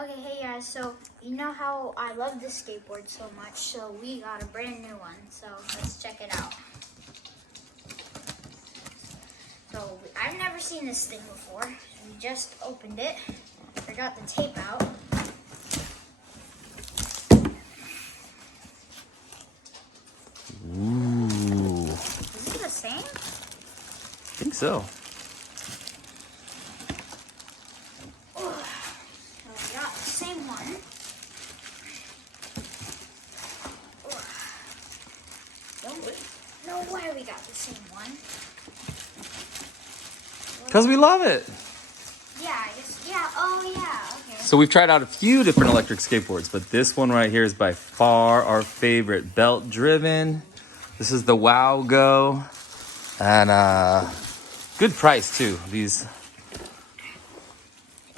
Okay, hey guys, so you know how I love this skateboard so much, so we got a brand new one, so let's check it out. So I've never seen this thing before. We just opened it. I got the tape out. Ooh. Is it the same? I think so. No way we got the same one. Because we love it. Yeah, I guess. Yeah, oh yeah, okay. So we've tried out a few different electric skateboards, but this one right here is by far our favorite. Belt driven. This is the Wowgo. And good price too. These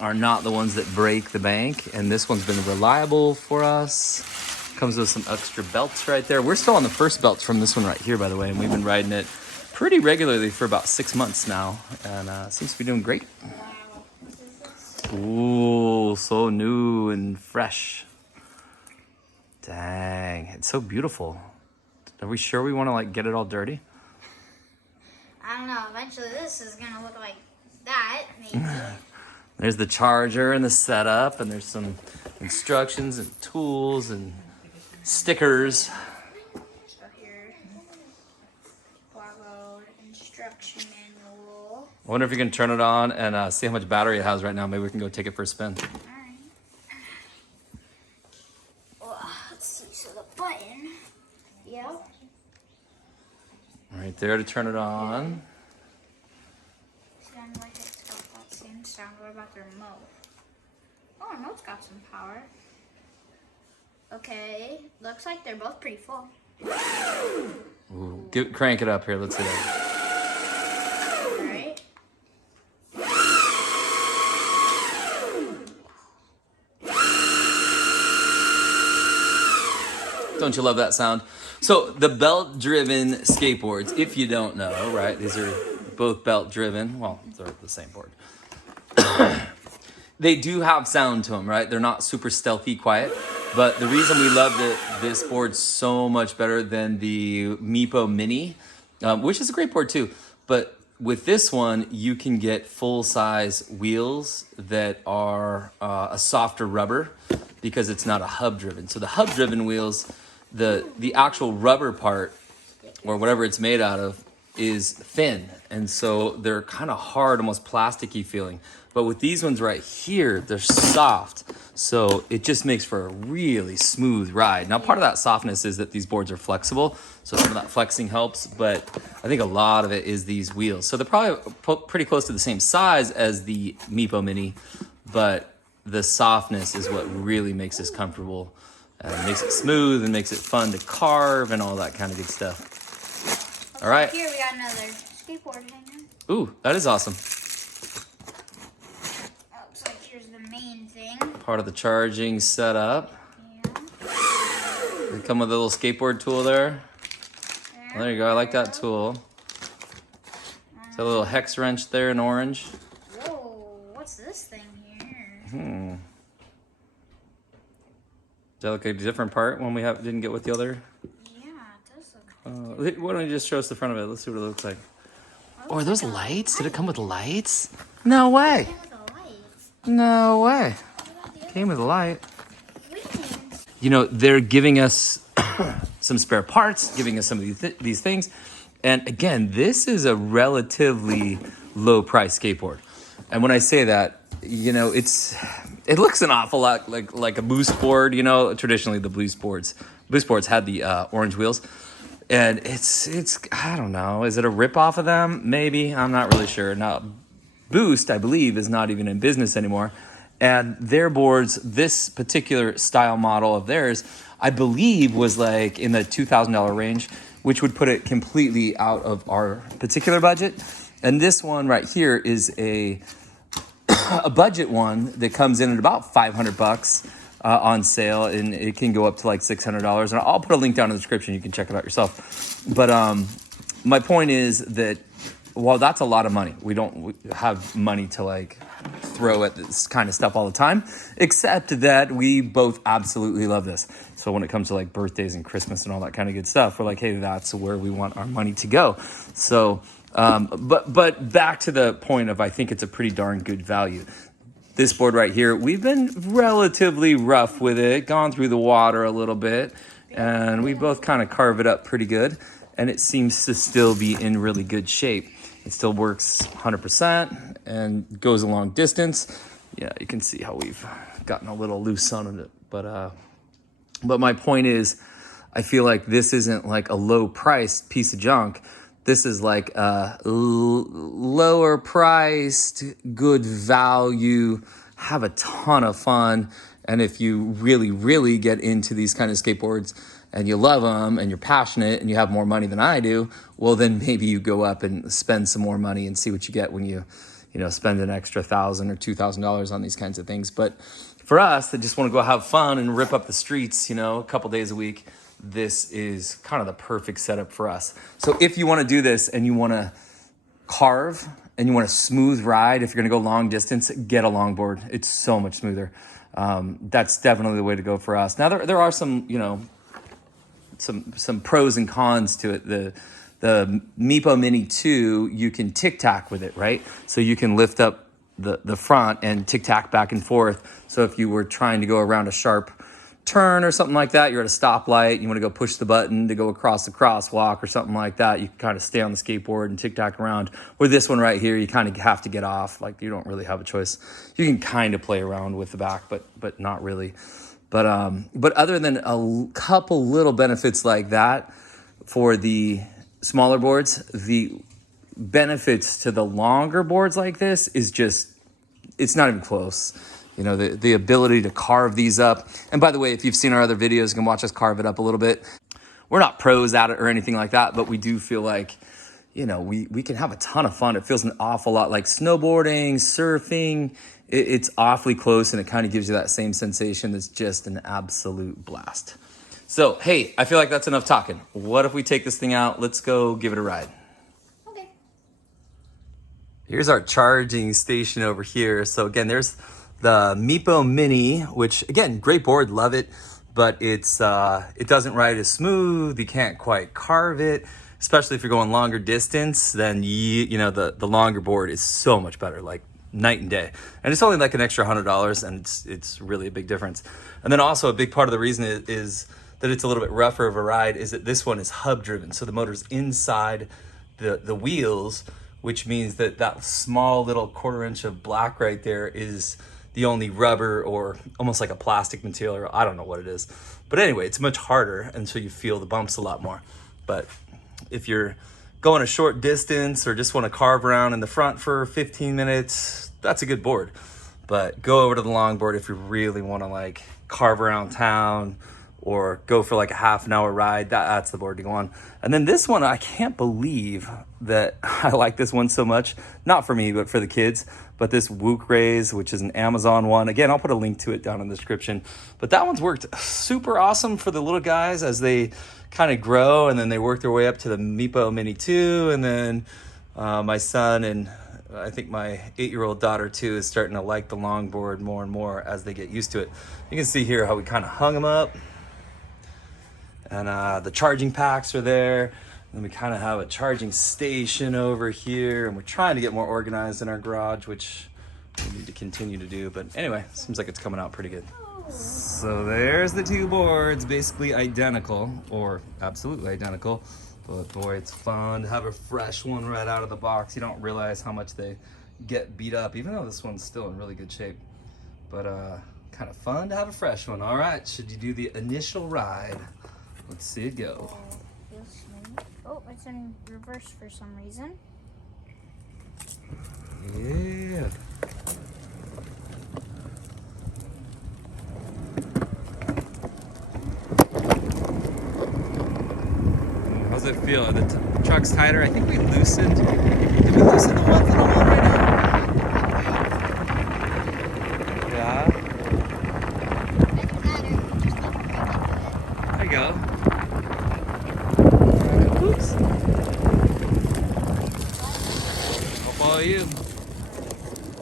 are not the ones that break the bank. And this one's been reliable for us. Comes with some extra belts right there. We're still on the first belts from this one right here, by the way, and we've been riding it pretty regularly for about 6 months now, and seems to be doing great. Wow. Ooh, so new and fresh. Dang, it's so beautiful. Are we sure we want to like get it all dirty? I don't know. Eventually, this is gonna look like that, maybe. There's the charger and the setup, and there's some instructions and tools and stickers. So here, Wowgo instruction manual. I wonder if you can turn it on and see how much battery it has right now. Maybe we can go take it for a spin. Alright. Well, let's see. So the button. Yep. Right there to turn it on. Sounds like it's got that same sound. What about the remote? Oh, remote's got some power. Okay, looks like they're both pretty full. Ooh, crank it up here. Let's see that. Alright. Don't you love that sound? So the belt-driven skateboards, if you don't know, right? These are both belt-driven. Well, they're the same board. They do have sound to them, right? They're not super stealthy, quiet. But the reason we love this board so much better than the Meepo Mini, which is a great board too, but with this one, you can get full-size wheels that are a softer rubber because it's not a hub-driven. So the hub-driven wheels, the actual rubber part, or whatever it's made out of, is thin. And so they're kind of hard, almost plasticky feeling. But with these ones right here, they're soft. So it just makes for a really smooth ride. Now, part of that softness is that these boards are flexible. So some of that flexing helps, but I think a lot of it is these wheels. So they're probably pretty close to the same size as the Meepo Mini, but the softness is what really makes this comfortable. Makes it smooth and makes it fun to carve and all that kind of good stuff. Okay, All right. here we got another skateboard hanger. Ooh, that is awesome. Looks like here's the main thing. Part of the charging setup. Yeah. They come with a little skateboard tool there. Oh, there you go. I like that tool. It's a little hex wrench there in orange. Whoa, what's this thing here? Is that like a different part one we didn't get with the other? Yeah, it does look Why don't you just show us the front of it? Let's see what it looks like. Oh, are those like a lights? Did it come with lights? No way. Came with a light. No way. What about the other Came with a light. wings? You know, they're giving us some spare parts, giving us some of these things. And again, this is a relatively low price skateboard. And when I say that, you know, it looks an awful lot like a Boost board. You know, traditionally the Boost boards had the orange wheels. And it's I don't know, is it a ripoff of them? Maybe, I'm not really sure. Now, Boost, I believe, is not even in business anymore. And their boards, this particular style model of theirs, I believe was like in the $2,000 range, which would put it completely out of our particular budget. And this one right here is a budget one that comes in at about $500 on sale, and it can go up to like $600. And I'll put a link down in the description. You can check it out yourself. But my point is that while that's a lot of money, we don't have money to like throw at this kind of stuff all the time, except that we both absolutely love this. So when it comes to like birthdays and Christmas and all that kind of good stuff, we're like, hey, that's where we want our money to go. So, but back to the point of, I think it's a pretty darn good value. This board right here, we've been relatively rough with it, gone through the water a little bit, and we both kind of carve it up pretty good. And it seems to still be in really good shape. It still works 100% and goes a long distance. Yeah, you can see how we've gotten a little loose on it. But my point is, I feel like this isn't like a low priced piece of junk. This is like a lower priced, good value, have a ton of fun. And if you really, really get into these kind of skateboards and you love them and you're passionate and you have more money than I do, well, then maybe you go up and spend some more money and see what you get when you spend an extra $1,000 or $2,000 on these kinds of things. But for us that just want to go have fun and rip up the streets, a couple days a week, this is kind of the perfect setup for us. So if you want to do this and you want to carve and you want a smooth ride, if you're going to go long distance, get a longboard. It's so much smoother. That's definitely the way to go for us. Now there are some, some pros and cons to it. The Meepo Mini 2, you can tic-tac with it, right? So you can lift up the front and tic-tac back and forth. So if you were trying to go around a sharp turn or something like that, you're at a stoplight, you want to go push the button to go across the crosswalk or something like that, you can kind of stay on the skateboard and tic-tac around. With this one right here, you kind of have to get off. Like, you don't really have a choice. You can kind of play around with the back, but not really. But other than a couple little benefits like that for the smaller boards, the benefits to the longer boards like this is just, it's not even close. The ability to carve these up. And by the way, if you've seen our other videos, you can watch us carve it up a little bit. We're not pros at it or anything like that, but we do feel like, we can have a ton of fun. It feels an awful lot like snowboarding, surfing. It's awfully close, and it kind of gives you that same sensation. That's just an absolute blast. So, hey, I feel like that's enough talking. What if we take this thing out? Let's go give it a ride. Okay. Here's our charging station over here. So again, there's the Meepo Mini, which again, great board, love it, but it doesn't ride as smooth. You can't quite carve it, especially if you're going longer distance. Then the longer board is so much better, like night and day. And it's only like an extra $100, and it's really a big difference. And then also a big part of the reason is that it's a little bit rougher of a ride is that this one is hub driven, so the motor's inside the wheels, which means that small little 1/4 inch of black right there is the only rubber or almost like a plastic material, or I don't know what it is. But anyway, it's much harder, and so you feel the bumps a lot more. But if you're going a short distance or just want to carve around in the front for 15 minutes, that's a good board. But go over to the longboard if you really want to like carve around town or go for like a half an hour ride. That's the board to go on. And then this one, I can't believe that I like this one so much. Not for me, but for the kids. But this Wowgo, which is an Amazon one. Again, I'll put a link to it down in the description. But that one's worked super awesome for the little guys as they kind of grow, and then they work their way up to the Meepo Mini 2. And then my son and I think my 8-year-old daughter too is starting to like the longboard more and more as they get used to it. You can see here how we kind of hung them up. And the charging packs are there. Then we kind of have a charging station over here, and we're trying to get more organized in our garage, which we need to continue to do. But anyway, seems like it's coming out pretty good. So there's the two boards, basically identical, or absolutely identical. But boy, it's fun to have a fresh one right out of the box. You don't realize how much they get beat up, even though this one's still in really good shape. But kind of fun to have a fresh one. All right, should you do the initial ride? Let's see it go. Feels smooth. Oh, it's in reverse for some reason. Yeah. How's it feel? Are the truck's tighter? I think we loosened. Did we loosen the one little one right now? Yeah. Doesn't matter. Just keep cranking it. There you go. Oops. I'll follow you.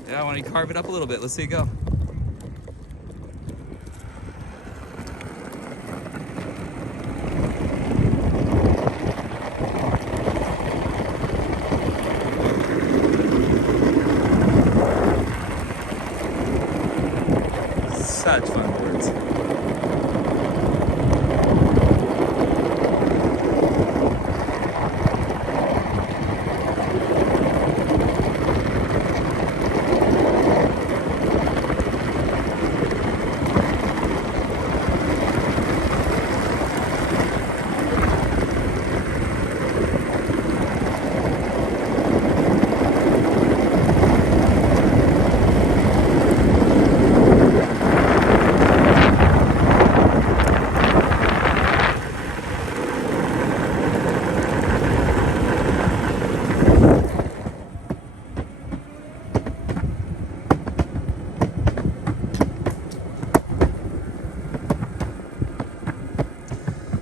Yeah, I want to don't you carve it up a little bit? Let's see it go. Such fun boards.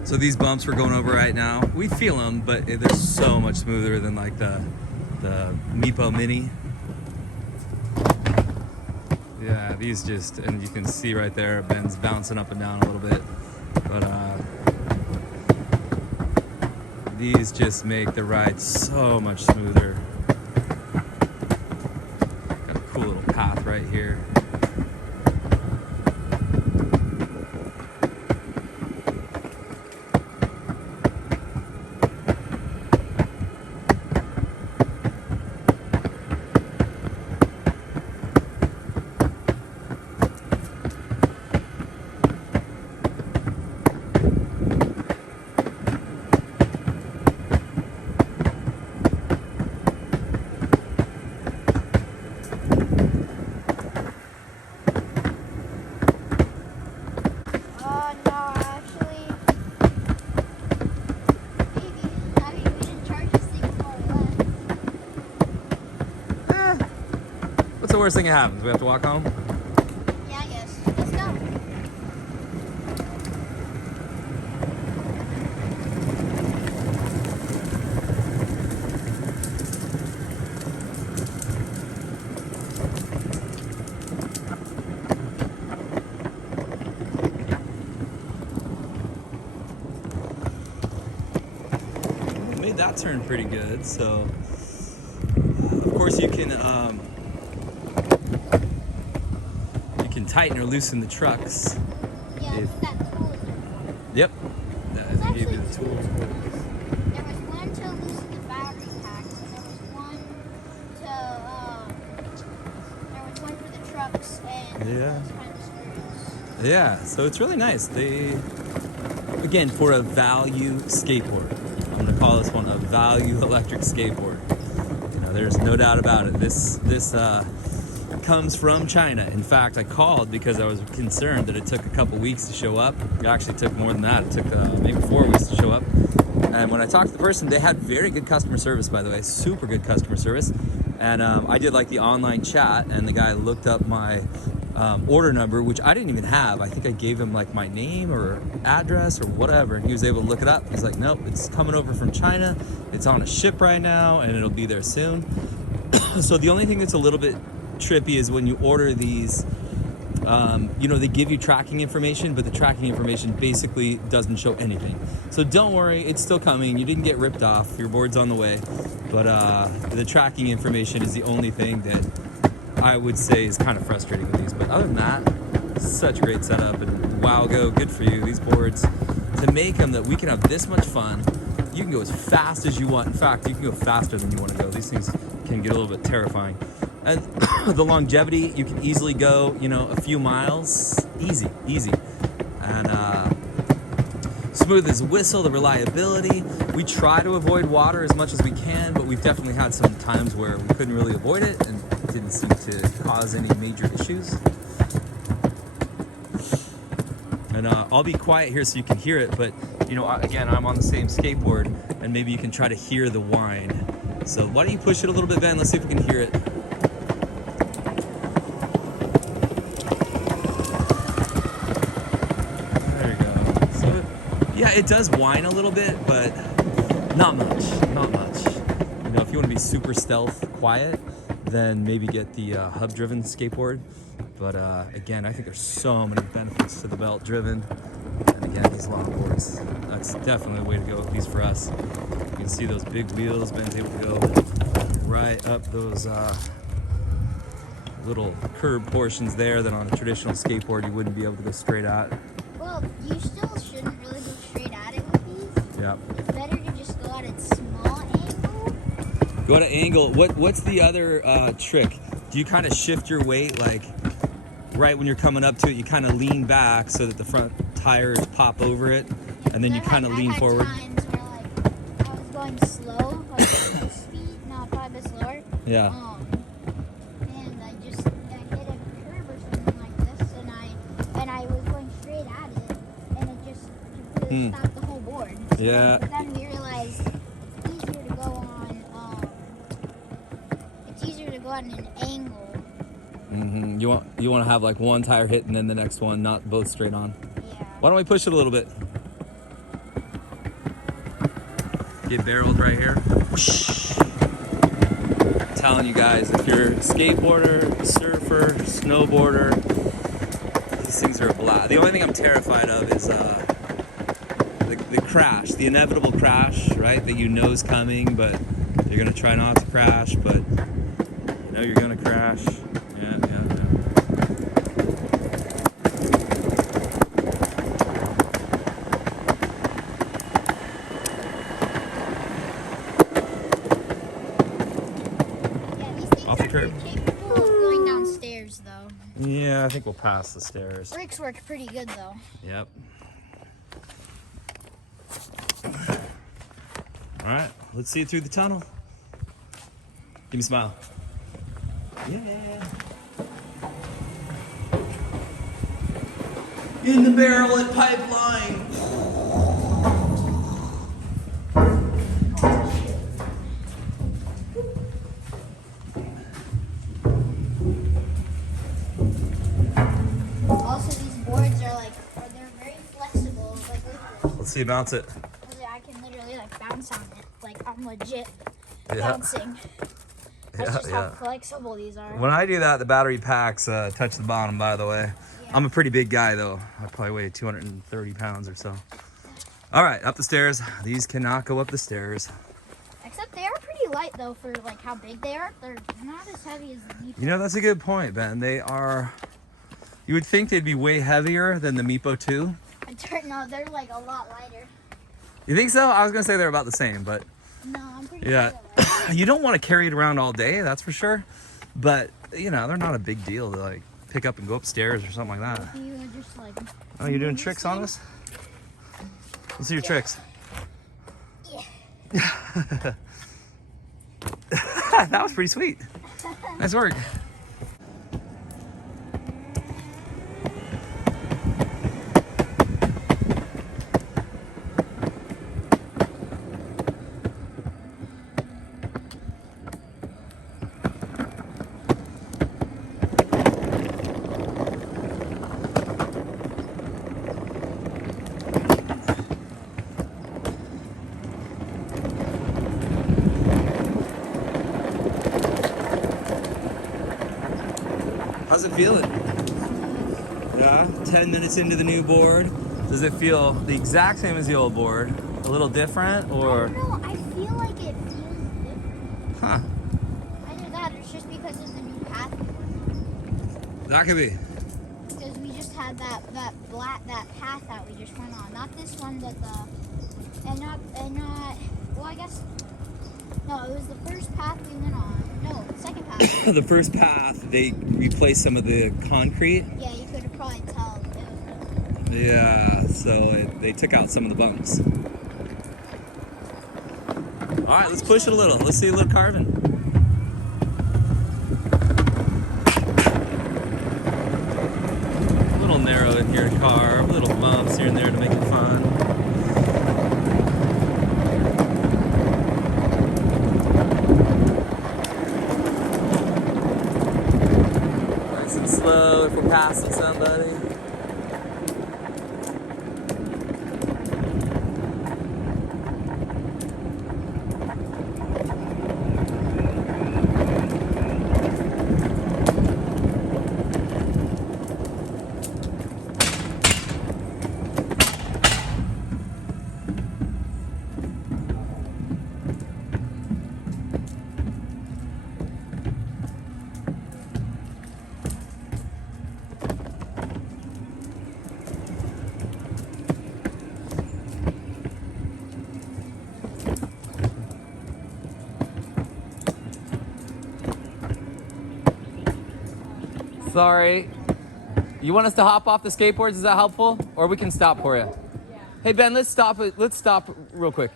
So these bumps we're going over right now, we feel them, but they're so much smoother than like the Meepo Mini. Yeah, these just, and you can see right there, Ben's bouncing up and down a little bit, but these just make the ride so much smoother. Got a cool little path right here. What's the worst thing that happens? We have to walk home? Yeah, I guess. Let's go. Made that turn pretty good, so of course you can tighten or loosen the trucks. Yeah, If- that tool. Yep. There's They gave you actually the two. tools. There was one to loosen the battery packs, and there was one for the trucks and Yeah. those kind of screws. Yeah, so it's really nice. They, again, for a value skateboard, I'm gonna call this one a value electric skateboard. You know, there's no doubt about it. This comes from China. In fact, I called because I was concerned that it took a couple weeks to show up. It actually took more than that. It took maybe 4 weeks to show up. And when I talked to the person, they had very good customer service, by the way, super good customer service. And I did like the online chat, and the guy looked up my order number, which I didn't even have. I think I gave him like my name or address or whatever, and he was able to look it up. He's like, nope, it's coming over from China. It's on a ship right now, and it'll be there soon. So the only thing that's a little bit trippy is when you order these, you know, they give you tracking information, but the tracking information basically doesn't show anything. So don't worry, it's still coming. You didn't get ripped off. Your board's on the way. But the tracking information is the only thing that I would say is kind of frustrating with these. But other than that, such a great setup. And Wowgo, good for you. These boards, to make them that we can have this much fun, you can go as fast as you want. In fact, you can go faster than you want to go. These things can get a little bit terrifying. And the longevity, you can easily go, you know, a few miles, easy. And smooth as a whistle, the reliability. We try to avoid water as much as we can, but we've definitely had some times where we couldn't really avoid it and it didn't seem to cause any major issues. And I'll be quiet here so you can hear it, but you know, again, I'm on the same skateboard and maybe you can try to hear the whine. So why don't you push it a little bit, Ben? Let's see if we can hear it. Yeah, it does whine a little bit, but not much. You know, if you want to be super stealth quiet, than maybe get the hub-driven skateboard. But again, I think there's so many benefits to the belt-driven. And again, these longboards, that's definitely the way to go, at least for us. You can see those big wheels. Ben's able to go right up those little curb portions there that on a traditional skateboard you wouldn't be able to go straight at. Well, you still shouldn't really go straight at it with these. Yeah. It's better to just go at a small angle. Go at an angle. What's the other trick? Do you kind of shift your weight, like right when you're coming up to it, you kind of lean back so that the front tires pop over it, and then you kind of lean forward? I had times where like I was going slow, like full speed, no, probably a bit slower. Yeah. And I hit a curb or something like this, and I was going straight at it, and it just completely stopped the whole board. Yeah. But then we realized it's easier to go on an angle. Mm-hmm. You want to have like one tire hit and then the next one, not both straight on. Yeah. Why don't we push it a little bit? Get barreled right here. Whoosh. I'm telling you guys, if you're a skateboarder, surfer, snowboarder, these things are a blast. The only thing I'm terrified of is the crash, the inevitable crash, right? That you know is coming, but you're gonna try not to crash, but you know you're gonna crash. Yeah. Off the curb. Capable of going downstairs, though. Yeah, I think we'll pass the stairs. Brakes work pretty good, though. Yep. All right, let's see it through the tunnel. Give me a smile. Yeah. In the barrel at Pipeline. Also, these boards they're very flexible. Like, look at this. Let's see you bounce it. I can literally bounce on it. Like, I'm legit Yeah. bouncing. That's just how flexible these are. When I do that, the battery packs touch the bottom, by the way. Yeah. I'm a pretty big guy, though. I probably weigh 230 pounds or so. All right, up the stairs. These cannot go up the stairs. Except they are pretty light, though, for how big they are. They're not as heavy as the Meepo. You know, that's a good point, Ben. They are... You would think they'd be way heavier than the Meepo 2. No, they're a lot lighter. You think so? I was going to say they're about the same, but... No, I'm pretty Yeah. sure they're lighter. You don't want to carry it around all day, that's for sure. But, you know, they're not a big deal to, pick up and go upstairs or something like that. You would just, Oh, you're doing tricks on us? Let's see your tricks. Yeah. That was pretty sweet. Nice work. How's it feeling? Yeah, 10 minutes into the new board. Does it feel the exact same as the old board? A little different, or? I don't know. I feel like it feels different. Huh. Either that or it's just because of the new path. That could be. Because we just had that path that we just went on. Not this one, but well, I guess, no, it was the first path we went on. No, the second path. The first path, they replaced some of the concrete. Yeah, you could have probably tell it was really Yeah, so they took out some of the bumps. All right, let's push it a little. Let's see a little carving. A little narrow in here to carve, little bumps here and there to make it fun. Nice and slow if we're passing somebody. Sorry. You want us to hop off the skateboards? Is that helpful? Or we can stop for you. Hey Ben, let's stop it. Let's stop real quick.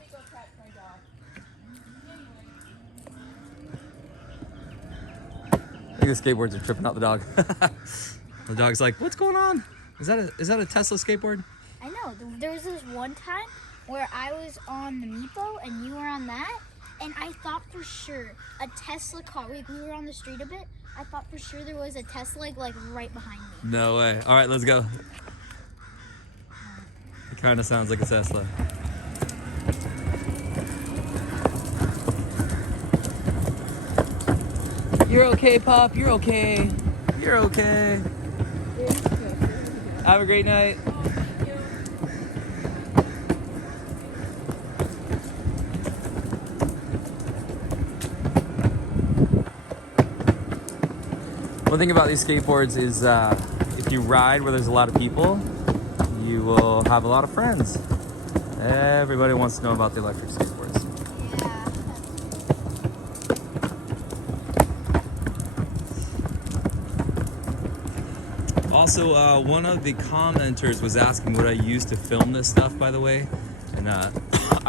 I think the skateboards are tripping out the dog. The dog's like, "What's going on? Is that a Tesla skateboard?" I know. There was this one time where I was on the Meepo and you were on that, and I thought for sure a Tesla car. We were on the street a bit. I thought for sure there was a Tesla like right behind me. No way. All right, let's go. It kind of sounds like a Tesla. You're okay, Pop. You're okay. You're okay. Have a great night. One thing about these skateboards is if you ride where there's a lot of people, you will have a lot of friends. Everybody wants to know about the electric skateboards. Yeah. Also, one of the commenters was asking what I used to film this stuff, by the way. And I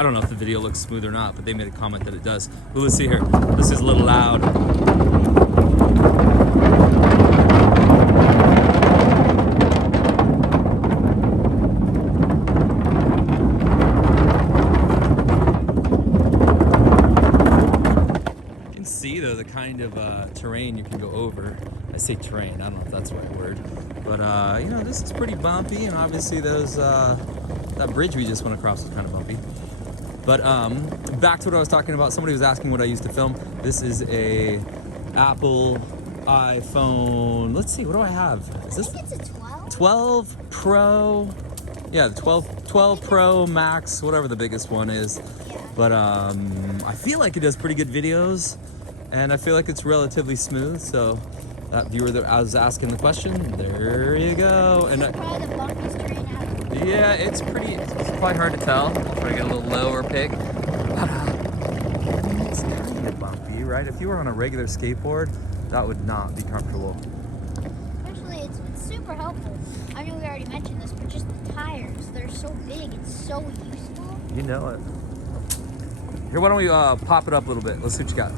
don't know if the video looks smooth or not, but they made a comment that it does. But let's see here. This is a little loud. The kind of terrain you can go over. I say terrain, I don't know if that's the right word, but you know, this is pretty bumpy, and obviously those that bridge we just went across was kind of bumpy. But back to what I was talking about. Somebody was asking what I used to film. This is a Apple iPhone. Let's see, what do I have? Is this? I think it's a 12. 12 Pro. Yeah, the 12 Pro Max, whatever the biggest one is. Yeah. But I feel like it does pretty good videos. And I feel like it's relatively smooth, so that viewer that I was asking the question, there you go. And probably the bumpiest terrain ever. yeah, it's quite hard to tell. I'll try to get a little lower pick. But I mean, it's kind of bumpy, right? If you were on a regular skateboard, that would not be comfortable. Especially, it's super helpful. I know we already mentioned this, but just the tires, they're so big, it's so useful. You know it. Here, why don't we pop it up a little bit? Let's see what you got.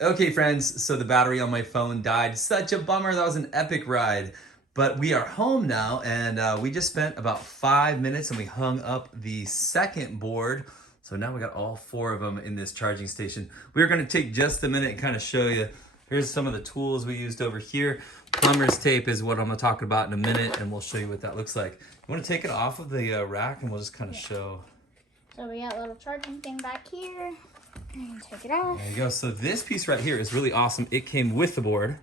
Okay, friends, so the battery on my phone died. Such a bummer. That was an epic ride. But we are home now, and we just spent about 5 minutes, and we hung up the second board. So now we got all 4 of them in this charging station. We're going to take just a minute and kind of show you. Here's some of the tools we used over here. Plumber's tape is what I'm going to talk about in a minute, and we'll show you what that looks like. You want to take it off of the rack, and we'll just kind of show. So we got a little charging thing back here. And take it off. There you go. So this piece right here is really awesome. It came with the board,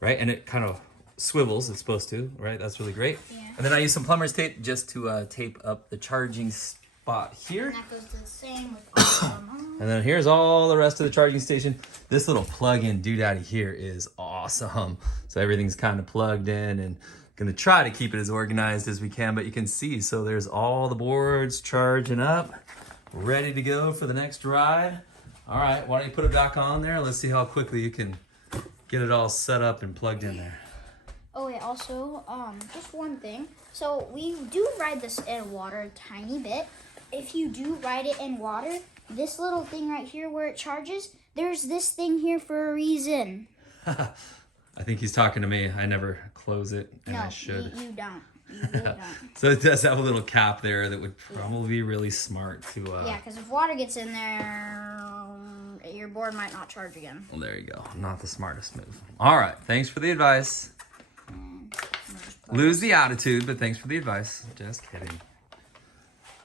right? And it kind of swivels. It's supposed to, right? That's really great. Yeah. And then I used some plumber's tape just to tape up the charging spot here. And that goes to the same with all of them. And then here's all the rest of the charging station. This little plug-in doodaddy here is awesome. So everything's kind of plugged in, and gonna try to keep it as organized as we can, but you can see, so there's all the boards charging up, ready to go for the next ride. All right, why don't you put it back on there? Let's see how quickly you can get it all set up and plugged in there. Oh wait, also, just one thing. So we do ride this in water a tiny bit. If you do ride it in water, this little thing right here where it charges, there's this thing here for a reason. I think he's talking to me. I never close it, and No, I should. you don't. You really don't. So it does have a little cap there that would probably be really smart to... Yeah, because if water gets in there, your board might not charge again. Well, there you go. Not the smartest move. All right, thanks for the advice. Lose the attitude, but thanks for the advice. Just kidding.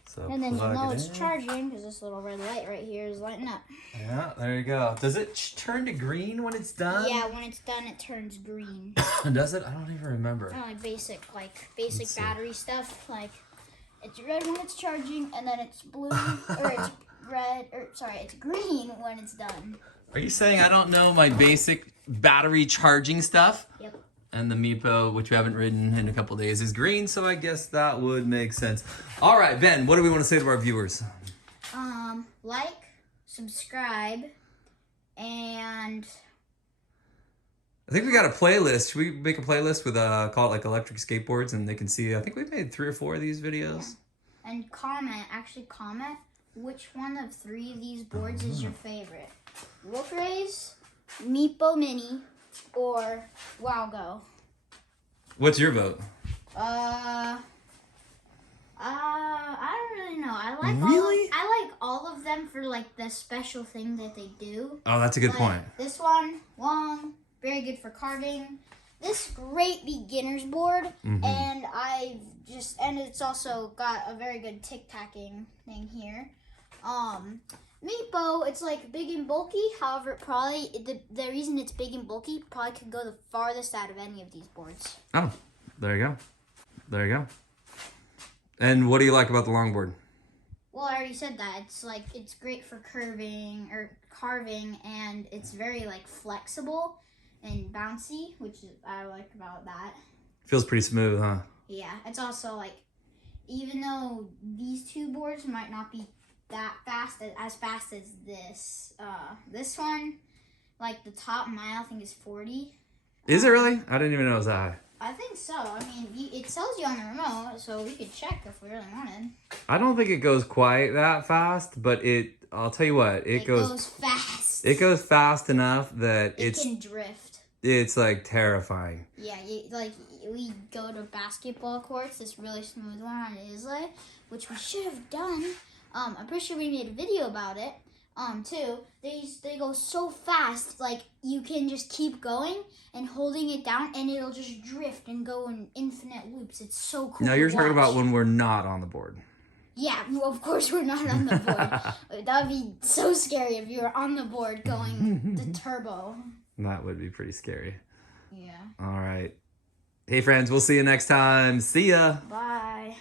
So And then you'll plug know it it's in. charging because this little red light right here is lighting up. Yeah, there you go. Does it turn to green when it's done? Yeah, when it's done, it turns green. Does it? I don't even remember. Like basic battery stuff. Like it's red when it's charging, and then it's blue, or it's red, or sorry, it's green when it's done. Are you saying I don't know my basic battery charging stuff? Yep. And the Meepo, which we haven't ridden in a couple days, is green, so I guess that would make sense. All right, Ben, what do we want to say to our viewers? Like, subscribe, And I think we got a playlist. Should we make a playlist with call it like electric skateboards, and they can see? I think we've made 3 or 4 of these videos. Yeah. And comment which one of 3 of these boards is your favorite. Wolf Rays, Meepo Mini, or Wowgo. What's your vote? I don't really know. I like all of them for like the special thing that they do. Oh, that's a good point. This one, long, very good for carving. This great beginner's board, and it's also got a very good tic-tacking thing here. Meepo, it's like big and bulky. However, probably the reason it's big and bulky probably could go the farthest out of any of these boards. Oh, there you go. There you go. And what do you like about the longboard? Well, I already said that. It's great for curving or carving, and it's very like flexible and bouncy, which I like about that. Feels pretty smooth, huh? Yeah, it's also like, even though these 2 boards might not be that fast as this one, like the top mile I think is 40. Is it really? I didn't even know it was that high. I think so. I mean, it tells you on the remote, so we could check if we really wanted. I don't think it goes quite that fast, but I'll tell you what, it goes fast. It goes fast enough that it can drift. It's like terrifying. Yeah, we go to basketball courts, this really smooth one on Isla, which we should have done. I'm pretty sure we made a video about it. Too. They go so fast, like you can just keep going and holding it down, and it'll just drift and go in infinite loops. It's so cool. Now you're talking about when we're not on the board. Yeah, well, of course we're not on the board. That would be so scary if you were on the board going the turbo. That would be pretty scary. Yeah. All right. Hey friends, we'll see you next time. See ya. Bye.